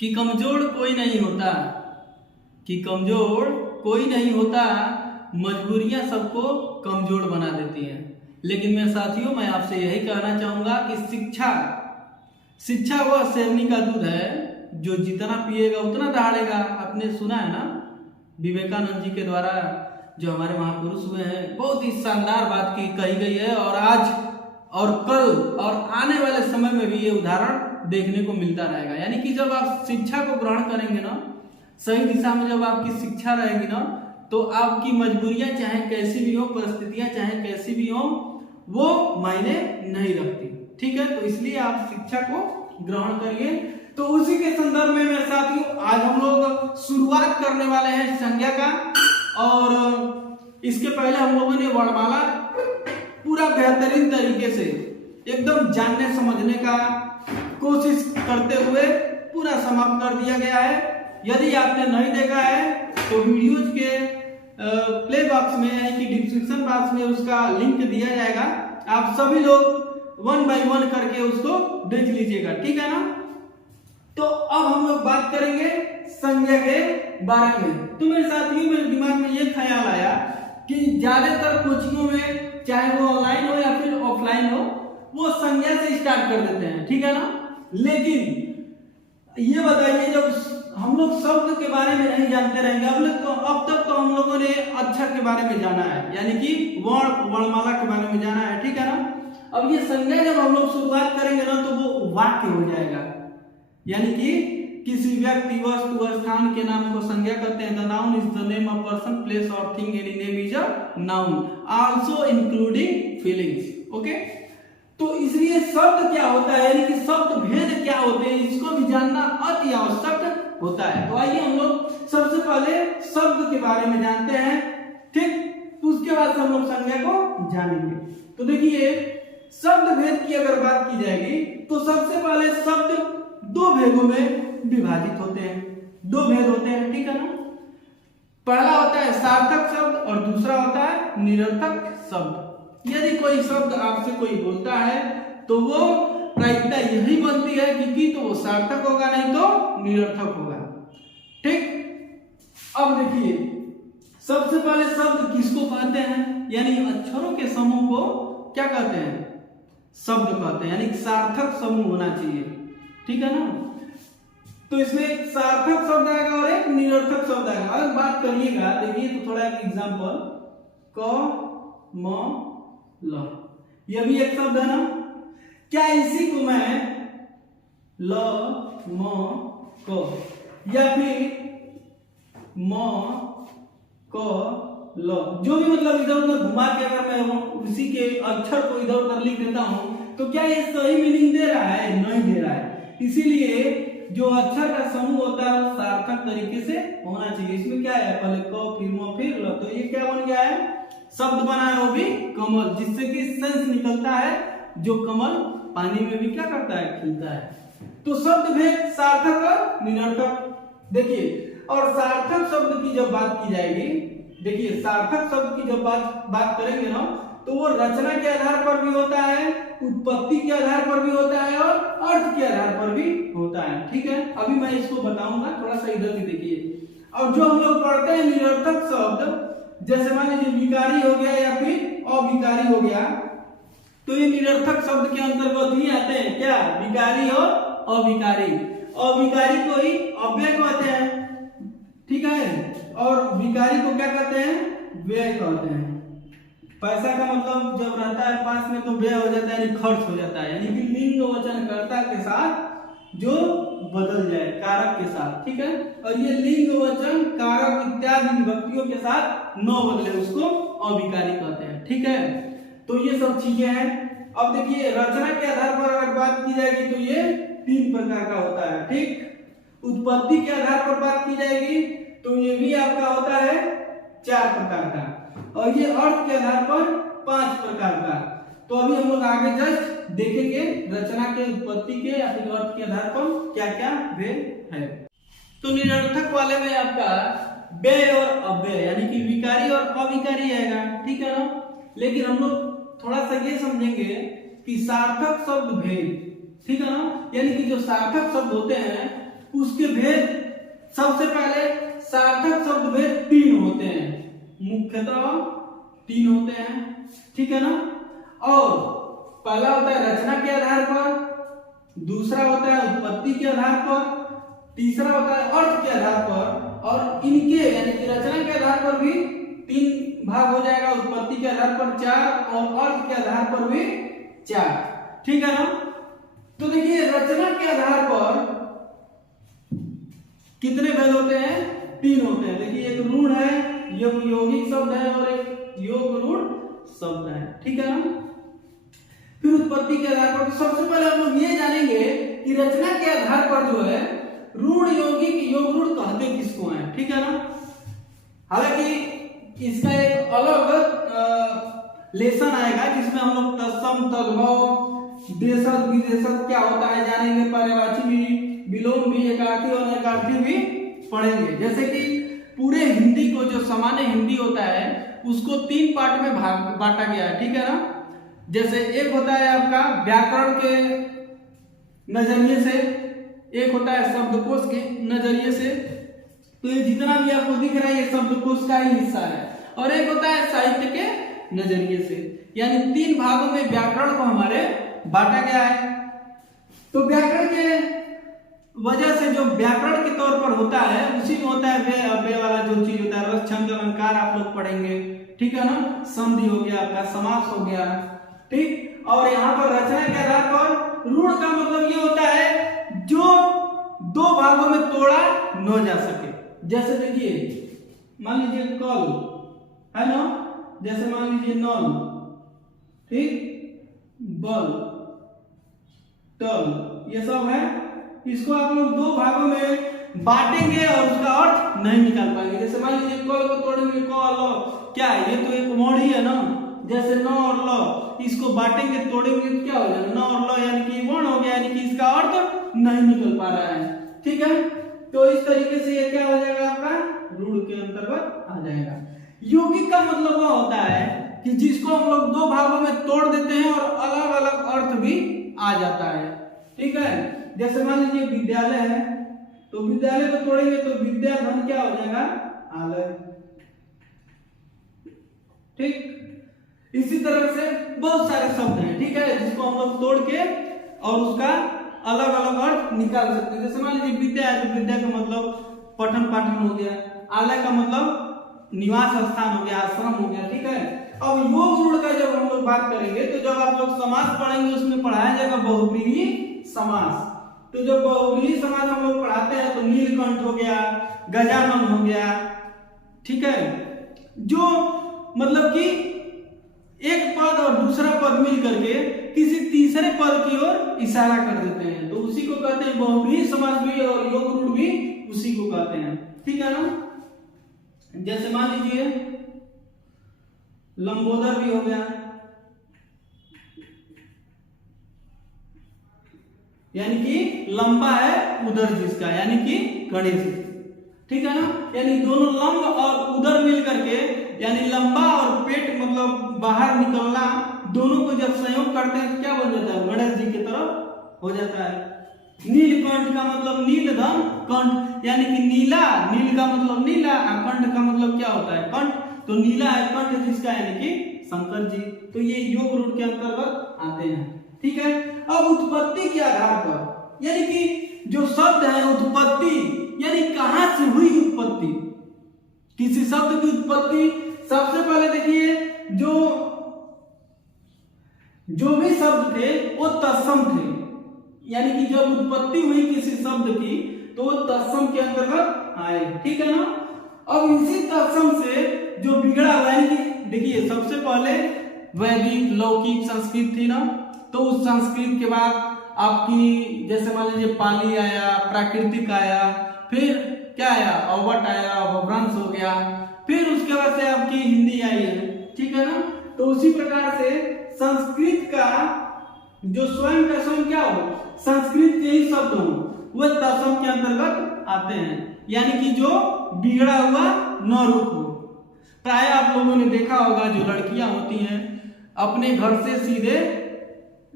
कि कमजोर कोई नहीं होता, कि कमजोर कोई नहीं होता, मजबूरियां सबको कमजोर बना देती हैं। लेकिन मैं साथियों, मैं आपसे यही कहना चाहूंगा कि शिक्षा वह शेरनी का दूध है जो जितना पिएगा उतना दहाड़ेगा। आपने सुना है ना, विवेकानंद जी के द्वारा जो हमारे महापुरुष हुए हैं, बहुत ही शानदार बात की कही गई है। और आज और कल और आने वाले समय में भी ये उदाहरण देखने को मिलता रहेगा। यानी कि जब आप शिक्षा को ग्रहण करेंगे ना, सही दिशा में जब आपकी शिक्षा रहेगी ना, तो आपकी मजबूरियां चाहे कैसी भी हो, परिस्थितियां चाहे कैसी भी हो, वो मायने नहीं रखती। ठीक है, तो इसलिए आप शिक्षा को ग्रहण करिए। तो उसी के संदर्भ में मेरे साथियों, आज हम लोग शुरुआत करने वाले हैं संज्ञा का। और इसके पहले हम लोगों ने वर्णमाला पूरा बेहतरीन तरीके से एकदम जानने समझने का कोशिश करते हुए पूरा समाप्त कर दिया गया है। यदि आपने नहीं देखा है तो वीडियोज के प्ले बॉक्स में यानी कि डिस्क्रिप्शन बॉक्स में उसका लिंक दिया जाएगा। आप सभी लोग 1 बाय 1 करके उसको देख लीजिएगा, ठीक है ना। तो अब हम लोग बात करेंगे संज्ञा के बारे में। तो मेरे साथियों, मेरे दिमाग में ये ख्याल आया कि ज्यादातर कोचिंगों में, चाहे वो ऑनलाइन हो या फिर ऑफलाइन हो, वो संज्ञा से स्टार्ट कर देते हैं, ठीक है ना। लेकिन ये बताइए, जब हम लोग शब्द के बारे में नहीं जानते रहेंगे, अब तक तो हम लोगों ने अक्षर के बारे में जाना है, यानी कि वर्णमाला के बारे में जाना है, ठीक है ना। अब ये संज्ञा जब हम लोग शुरुआत करेंगे ना, तो वो वाक्य हो जाएगा। यानी कि किसी व्यक्ति, वस्तु, स्थान के नाम को संज्ञा कहते हैं। The noun is the name of person, place और thing. Any name is a noun, also including feelings. Okay, तो इसलिए शब्द क्या होता है, यानी कि शब्द भेद क्या होते हैं, इसको भी जानना अति आवश्यक होता है। तो आइए हम लोग सबसे पहले शब्द के बारे में जानते हैं, ठीक। तो उसके बाद हम लोग संज्ञा को जानेंगे। तो देखिए, शब्द भेद की अगर बात की जाएगी तो सबसे पहले शब्द 2 भेदों में विभाजित होते हैं। 2 भेद होते हैं, ठीक है ना। पहला होता है सार्थक शब्द और दूसरा होता है निरर्थक शब्द। यदि कोई शब्द आपसे कोई बोलता है तो वो प्रायिकता यही बनती है कि तो वो सार्थक होगा, नहीं तो निरर्थक होगा, ठीक। अब देखिए, सबसे पहले शब्द किसको कहते हैं, यानी अक्षरों के समूह को क्या कहते हैं, शब्द कहते हैं। यानी सार्थक समूह होना चाहिए, ठीक है ना। तो इसमें एक सार्थक शब्द आएगा और एक निरर्थक शब्द आएगा। अगर बात करिएगा, देखिए तो थोड़ा एक एग्जांपल, क म ल, यह भी एक शब्द है ना। क्या इसी को मैं ल म क या फिर म क ल, जो भी मतलब इधर उधर घुमा के अगर मैं उसी के अक्षर को इधर उधर लिख देता हूं, तो क्या ये सही मीनिंग दे रहा है, नहीं दे रहा है। इसीलिए जो अक्षर का समूह होता है वो सार्थक तरीके से होना चाहिए। इसमें क्या है, पहले क फिर म फिर ल, तो ये क्या बन गया है, शब्द बना है वो भी कमल, जिससे कि सेंस निकलता है, जो कमल पानी में भी क्या करता है, खिलता है। तो शब्द भेद सार्थक और निरर्थक। देखिए, और सार्थक शब्द की जब बात की जाएगी, देखिए सार्थक शब्द की जब बात करेंगे ना, तो वो रचना के आधार पर भी होता है, उत्पत्ति के आधार पर भी होता है और अर्थ के आधार पर भी होता है, ठीक है। अभी मैं इसको बताऊंगा, थोड़ा सा इधर भी देखिए। और जो हम लोग पढ़ते हैं निरर्थक शब्द, जैसे मान लीजिए विकारी हो गया या फिर अविकारी हो गया, तो ये निरर्थक शब्द के अंतर्गत ही आते हैं। क्या, विकारी और अविकारी। अविकारी को ही अव्यय कहते हैं, ठीक है, और विकारी को क्या कहते हैं, व्यय कहते हैं। पैसा का मतलब जब रहता है पास में तो व्यय हो जाता है, यानी खर्च हो जाता है, यानी कि लिंग वचन कर्ता के साथ जो बदल जाए, कारक के साथ, ठीक है। और ये लिंग वचन कारक इत्यादि विभक्तियों के साथ न बदले, उसको अविकारी कहते हैं, ठीक है। तो ये सब चीजें हैं। अब देखिए, रचना के आधार पर अगर बात की जाएगी तो ये 3 प्रकार का होता है, ठीक। उत्पत्ति के आधार पर बात की जाएगी तो ये भी आपका होता है 4 प्रकार का, और ये अर्थ के आधार पर 5 प्रकार का। तो अभी हम लोग आगे जस्ट देखेंगे रचना के, उत्पत्ति के या फिर अर्थ के आधार पर क्या क्या भेद है। तो निरर्थक वाले में आपका व्यय और अव्यय, यानी कि विकारी और अविकारी आएगा, ठीक है ना। लेकिन हम लोग थोड़ा सा ये समझेंगे कि सार्थक शब्द भेद, ठीक है ना। यानी कि जो सार्थक शब्द होते हैं उसके भेद सबसे पहले सार्थक शब्द भेद 3 होते हैं, मुख्यतः 3 होते हैं, ठीक है ना। और पहला होता है रचना के आधार पर, दूसरा होता है उत्पत्ति के आधार पर, तीसरा होता है अर्थ के आधार पर, और इनके यानी कि रचना के आधार पर भी 3 भाग हो जाएगा, उत्पत्ति के आधार पर 4 और अर्थ के आधार पर भी 4, ठीक है ना। तो देखिए रचना के आधार पर कितने भेद होते हैं? 3 होते हैं। देखिए एक ऋण है, यौगिक शब्द है और एक योग ऋण शब्द है, ठीक है ना। फिर उत्पत्ति के आधार पर सबसे पहले हम लोग ये जानेंगे कि रचना के आधार पर जो है ऋण यौगिक योग ऋण कहते किसको हैं, ठीक है ना। हालांकि इसका एक अलग लेसन आएगा जिसमें हम लोग तत्सम तद्भव देशज विदेशज क्या होता है जानेंगे, पर्यायवाची भी, विलोम भी, एकार्थी और अनेकार्थी भी पढ़ेंगे। जैसे कि पूरे हिंदी को जो सामान्य हिंदी होता है उसको 3 पार्ट में बांटा गया है, ठीक है ना। जैसे एक होता है आपका व्याकरण के नजरिए से, एक होता है शब्दकोश के नजरिए से, तो ये जितना भी आपको दिख रहा है ये शब्दकोश का ही हिस्सा है, और एक होता है साहित्य के नजरिए से, यानी 3 भागों में व्याकरण को हमारे बांटा गया है। तो व्याकरण के वजह से जो व्याकरण के तौर पर होता है उसी में होता है वे अव्यय वाला जो चीज होता है, रस छंद अलंकार आप लोग पढ़ेंगे, ठीक है ना। संधि हो गया आपका, समास हो गया, ठीक। और यहाँ पर रचना के आधार पर ऋण का मतलब ये होता है जो 2 भागों में तोड़ा न जा सके। जैसे देखिए मान लीजिए कल है ना, जैसे मान लीजिए नल, ठीक, बल, टल, ये सब है। इसको आप लोग 2 भागों में बांटेंगे और उसका अर्थ नहीं निकाल पाएंगे। जैसे मान लीजिए कल को तोड़ेंगे, क ल, क्या है ये तो एक मोड़ ही है ना। जैसे न और ल, इसको बांटेंगे तोड़ेंगे तो क्या हो जाएगा, न और ल यानी कि वर्ण हो गया, यानी कि इसका अर्थ नहीं निकल पा रहा है, ठीक है। तो इस तरीके से ये क्या हो जाएगा आपका ऋण के अंतर्गत आ जाएगा। यौगिक का मतलब वह होता है कि जिसको हम लोग 2 भागों में तोड़ देते हैं और अलग अलग अर्थ भी आ जाता है, ठीक है। जैसे मान लीजिए विद्यालय है, तो विद्यालय को तोड़ेंगे तो विद्या धन क्या हो जाएगा, आलय, ठीक। इसी तरह से बहुत सारे शब्द हैं, ठीक है, जिसको हम लोग तोड़ के और उसका अलग अलग अर्थ निकाल सकते हैं। जैसे मान लीजिए विद्या है तो विद्या का मतलब पठन पाठन हो गया, आलय का मतलब निवास स्थान हो गया, आश्रम हो गया, ठीक है। अब योग ऋण का जब हम लोग बात करेंगे तो जब आप लोग समास पढ़ेंगे उसमें पढ़ाया जाएगा बहुव्रीहि समास। तो जब बहुव्रीहि समास हम लोग पढ़ाते हैं तो नीलकंठ हो गया, गजानन हो गया, ठीक है, जो मतलब कि एक पद और दूसरा पद मिल करके किसी तीसरे पद की ओर इशारा कर देते हैं, तो उसी को कहते हैं बहुव्रीहि समास भी, और योग ऋण भी उसी को कहते हैं, ठीक है ना। जैसे मान लीजिए लंबोदर भी हो गया, यानी कि लंबा है उदर जिसका, यानी कि गणेश, ठीक है ना। यानी दोनों लंब और उदर मिल करके, यानी लंबा और पेट मतलब बाहर निकलना, दोनों को जब संयोग करते हैं तो क्या बन जाता है, गणेश जी की तरफ हो जाता है। नीलकंठ का मतलब नील धन कंठ, यानी कि नीला, नील का मतलब नीला, कंठ का मतलब क्या होता है, कंठ, तो नीला है कंठ जिसका, यानी कि शंकर जी। तो ये योग ऋण के अंतर्गत आते हैं, ठीक है। अब उत्पत्ति के आधार पर, यानी कि जो शब्द है उत्पत्ति, यानी कहां से हुई उत्पत्ति, किसी शब्द की उत्पत्ति। सबसे पहले देखिए जो भी शब्द थे वो तत्सम थे, यानी कि जब उत्पत्ति हुई किसी शब्द की तो वो तत्सम के अंतर्गत आए, ठीक है ना। अब इसी तत्सम से जो बिगड़ा हुआ, यानी कि देखिए सबसे पहले वैदिक लौकिक संस्कृत थी ना, तो उस संस्कृत के बाद आपकी जैसे मान लीजिए पाली आया, प्राकृतिक आया, फिर क्या आया, अवट आया, अपभ्रंश हो गया, फिर उसके बाद से आपकी हिंदी आई है, ठीक है ना। तो उसी प्रकार से संस्कृत का जो स्वयं का स्वयं क्या हो, संस्कृत के ही शब्द हो, वह तत्सम के अंतर्गत आते हैं, यानी कि जो बिगड़ा हुआ न रूप हो। प्राय आप लोगों ने देखा होगा जो लड़कियां होती हैं अपने घर से सीधे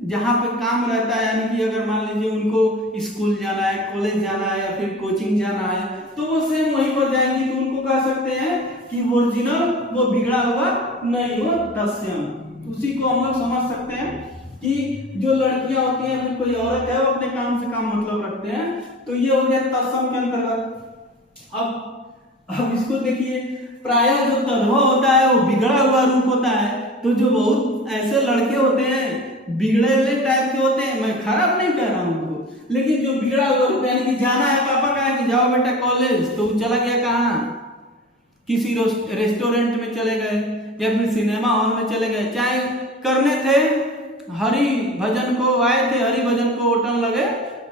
जहाँ पे काम रहता है, यानी कि अगर मान लीजिए उनको स्कूल जाना है, कॉलेज जाना है या फिर कोचिंग जाना है, तो वो सेम वहीं पर जाएंगी। तो उनको कह सकते हैं कि ओरिजिनल, वो बिगड़ा हुआ नहीं हो, तत्सम। उसी को हम लोग समझ सकते हैं कि जो लड़कियां होती हैं, फिर कोई औरत है, वो अपने काम से काम मतलब रखते हैं। तो ये हो गया तत्सम के अंतर्गत। अब इसको देखिए, प्रायः जो तद्भव होता है वो बिगड़ा हुआ रूप होता है। तो जो बहुत ऐसे लड़के होते हैं बिगड़े हुए टाइप के होते हैं, मैं खराब नहीं कह रहा हूँ उनको, लेकिन जो बिगड़ा हुआ रूप, यानी कि जाना है, पापा कहा कि जाओ बेटा कॉलेज, तो चला गया कहाँ, किसी रेस्टोरेंट में चले गए या फिर सिनेमा हॉल में चले गए, चाहे करने थे हरि भजन को, आए थे हरि भजन को, होटल लगे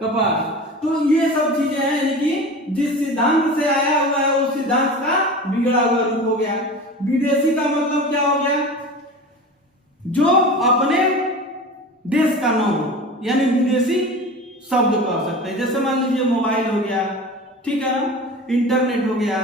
कपार। तो ये सब चीजें हैं, यानी कि जिस सिद्धांत से आया हुआ है उस सिद्धांत का बिगड़ा हुआ रूप हो गया। विदेशी का मतलब क्या हो गया, जो अपने देश का न हो, यानी विदेशी शब्द कह सकते हैं। जैसे मान लीजिए मोबाइल हो गया, ठीक है, इंटरनेट हो गया,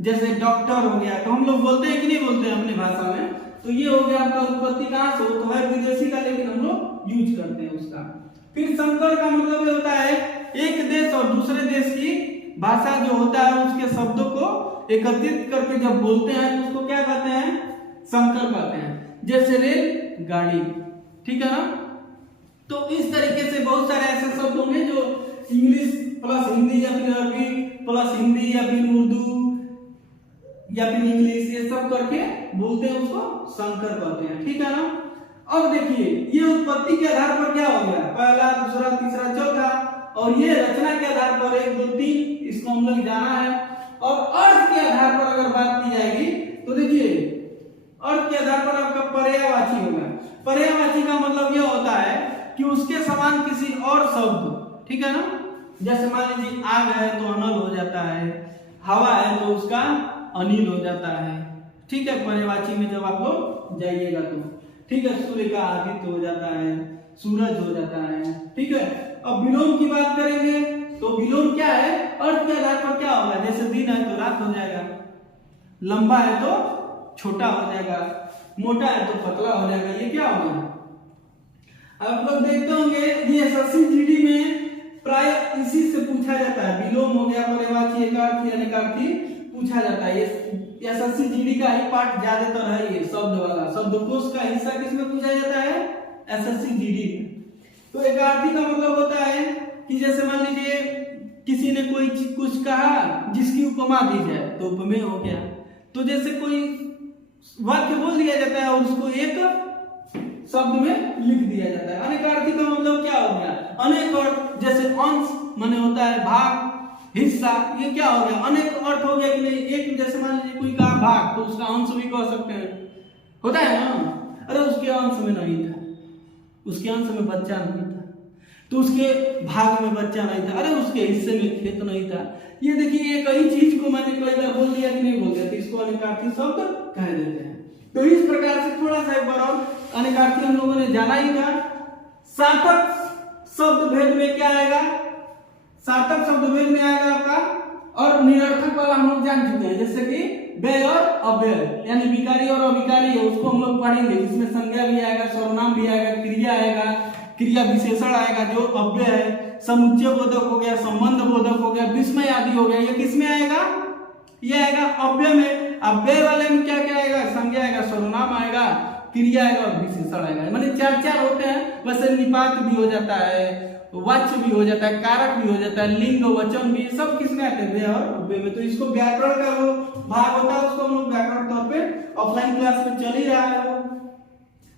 जैसे डॉक्टर हो गया, तो हम लोग बोलते हैं कि नहीं बोलते हैं अपनी भाषा में। तो ये हो गया आपका उत्पत्ति कहाँ से, तो है विदेशी का, लेकिन हम लोग यूज करते हैं उसका। फिर संकर का मतलब ये होता है एक देश और दूसरे देश की भाषा जो होता है उसके शब्दों को एकत्रित करके जब बोलते हैं तो उसको क्या कहते हैं, संकर कहते हैं। जैसे रेल गाड़ी, ठीक है ना। तो इस तरीके से बहुत सारे ऐसे शब्द होंगे जो इंग्लिश प्लस हिंदी या फिर अरबी प्लस हिंदी या फिर उर्दू या फिर इंग्लिश, ये सब करके बोलते हैं, उसको संकर कहते हैं, ठीक है ना। अब देखिए ये उत्पत्ति के आधार पर क्या हो गया, पहला, दूसरा, तीसरा, चौथा, और ये रचना के आधार पर 1 2 3, इसको हम लोग जाना है। और अर्थ के आधार पर अगर बात की जाएगी तो देखिए अर्थ के आधार पर आपका पर्यायवाची होगा। पर्यायवाची का मतलब यह होता है कि उसके समान किसी और शब्द, ठीक है ना। जैसे मान लीजिए आग है तो अनल हो जाता है, हवा है तो उसका अनिल हो जाता है, ठीक है, पर्यायवाची में जब आप लोग जाइएगा तो, ठीक है। सूर्य का आदित्य हो जाता है, सूरज हो जाता है, ठीक है। अब विलोम की बात करेंगे तो विलोम क्या है, अर्थ के आधार पर क्या होगा, जैसे दिन है तो रात हो जाएगा, लंबा है तो छोटा हो जाएगा, मोटा है तो पतला हो जाएगा, ये क्या होगा। आप लोग देखते होंगे ये एसएससी जीडी में प्राय इसी से पूछा जाता है, विलोम हो गया, पर्यायवाची, एकार्थी, अनेकार्थी पूछा जाता है। ये एसएससी जीडी का ही पार्ट ज्यादातर है, ये शब्द वाला, शब्दकोश का हिस्सा किसमें पूछा जाता है, एसएससी जीडी में। तो एकार्थी का मतलब होता है कि जैसे मान लीजिए किसी ने कोई कुछ कहा जिसकी उपमा दी जाए तो उपमेय हो गया। तो जैसे कोई वाक्य बोल दिया जाता है और उसको एक शब्द में लिख दिया जाता है। अनेकार्थी का मतलब क्या हो गया, अनेक अर्थ, जैसे अंश माने होता है भाग, हिस्सा, ये क्या हो गया, अनेक अर्थ हो गया कि नहीं। एक जैसे मान लीजिए कोई कहा भाग तो उसका अंश भी कह सकते हैं, होता है ना। अरे उसके अंश में नहीं था, उसके अंश में बच्चा नहीं था, तो उसके भाग में बच्चा नहीं था, अरे उसके हिस्से में खेत नहीं था। ये देखिए एक ही चीज को मैंने कई बार बोल दिया कि नहीं बोल दिया, तो इसको अनेकार्थी शब्द कह देते हैं। तो इस प्रकार से थोड़ा सा एक बार और अनेकार्थी हम लोगों ने जाना ही था। सार्थक शब्द भेद में क्या आएगा, सार्थक शब्द भेद में आएगा आपका, और निरर्थक वाला हम लोग जान चुके हैं, जैसे कि व्यय और अव्यय, यानी विकारी और अविकारी है, उसको हम लोग पढ़ेंगे, जिसमें संज्ञा भी आएगा, सर्वनाम भी आएगा, क्रिया आएगा, क्रिया विशेषण आएगा जो अव्यय है, समुच्चय बोधक हो गया, संबंध बोधक हो गया, विस्मय आदि हो गया, ये किसमें आएगा, ये आएगा अव्यय में। अव्यय वाले में क्या क्या आएगा, संज्ञा आएगा, सर्वनाम आएगा, क्रिया आएगा और विशेषण आएगा, माने 4 होते हैं। वैसे निपात भी हो जाता है, वाच्य भी हो जाता है, कारक भी हो जाता है, लिंग वचन भी, सब किसमें आते हैं, व्यय और अव्यय में। तो इसको व्याकरण का वो भाग होता है, उसको हम लोग व्याकरण तौर पे ऑफलाइन क्लास में चल ही रहा है वो,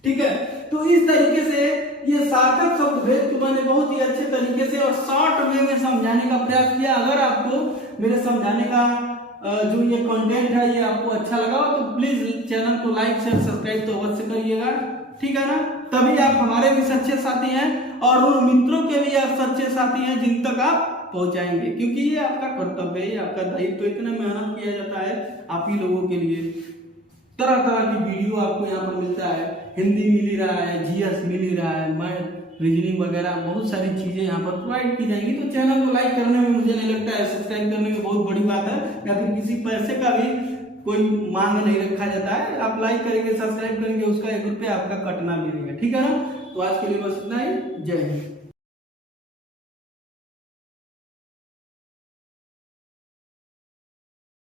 ठीक है। तो इस तरीके से ये सार्थक शब्द भेद को मैंने बहुत ही अच्छे तरीके से और शॉर्ट वे में समझाने का प्रयास किया। अगर आपको मेरे समझाने का जो ये कंटेंट है ये आपको अच्छा लगा तो प्लीज चैनल को लाइक शेयर सब्सक्राइब तो अवश्य करिएगा, ठीक है ना। तभी आप हमारे भी सच्चे साथी हैं और उन मित्रों के भी आप सच्चे साथी हैं जिन तक आप पहुंचाएंगे, क्योंकि ये आपका कर्तव्य है, आपका दायित्व। तो इतना मेहनत किया जाता है आप ही लोगों के लिए, तरह तरह की वीडियो आपको यहाँ पर मिलता है, हिंदी मिल ही रहा है, जीएस मिल ही रहा है, मैथ, रीजनिंग वगैरह बहुत सारी चीजें यहाँ पर प्रोवाइड की जाएंगी। तो चैनल को लाइक करने में मुझे नहीं लगता है, सब्सक्राइब करने में बहुत बड़ी बात है, या फिर किसी पैसे का भी कोई मांग नहीं रखा जाता है। आप लाइक करेंगे, सब्सक्राइब करेंगे, उसका 1 रुपया आपका कटना भी नहीं है, ठीक है ना। तो आज के लिए बस इतना ही। जय हिंद।